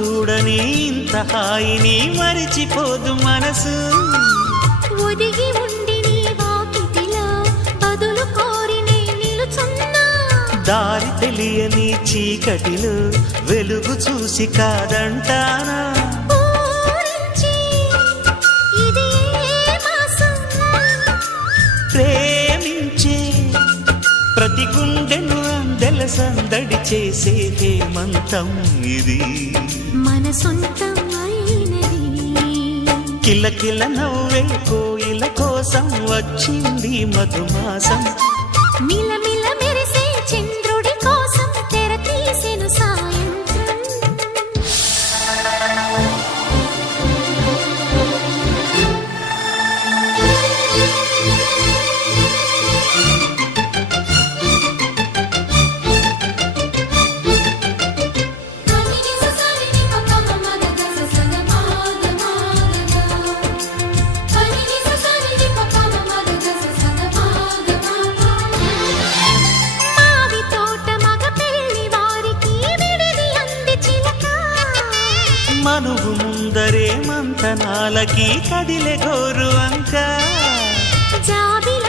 చూడని ఇంత హాయిని మరిచిపోదు మనసు. ఒదిగి ఉండి నీ వాకిటిలో బదులు కోరి నే నిలుచున్నా. దారి తెలియని చీకటిలో వెలుగు చూసి కాదంటానా. ఊరించి ఇది ఏ మాసం? ప్రేమించే ప్రతి గుండెను అందెల సందడి చేసే హేమంతం ఇది. మన సొంతం అయినది. కిలకిల నవ్వే కోయిల కోసం వచ్చింది మధుమాసం. మిలమిల మెరిసే చంద్రుడి కోసం తెర తీసెను సాయంత్రం. మావి తోట మగ పెళ్లి వారికి విడిది అంది చిలక. మనువు ముందరే మంతనాలకి కదిలే గోరు అంక. జాబిల